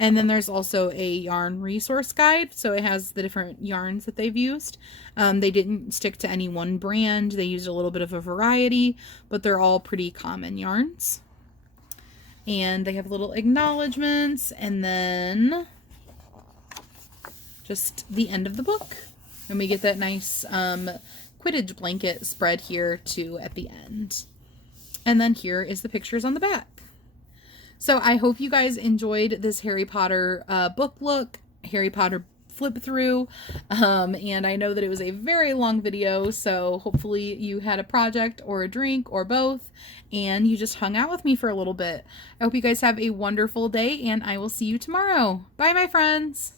And then there's also a yarn resource guide. So it has the different yarns that they've used. They didn't stick to any one brand. They used a little bit of a variety, but they're all pretty common yarns. And they have little acknowledgements, and then just the end of the book. And we get that nice Quidditch blanket spread here too at the end. And then here is the pictures on the back. So I hope you guys enjoyed this Harry Potter book look, Harry Potter flip through. And I know that it was a very long video, so hopefully you had a project or a drink or both, and you just hung out with me for a little bit. I hope you guys have a wonderful day, and I will see you tomorrow. Bye, my friends.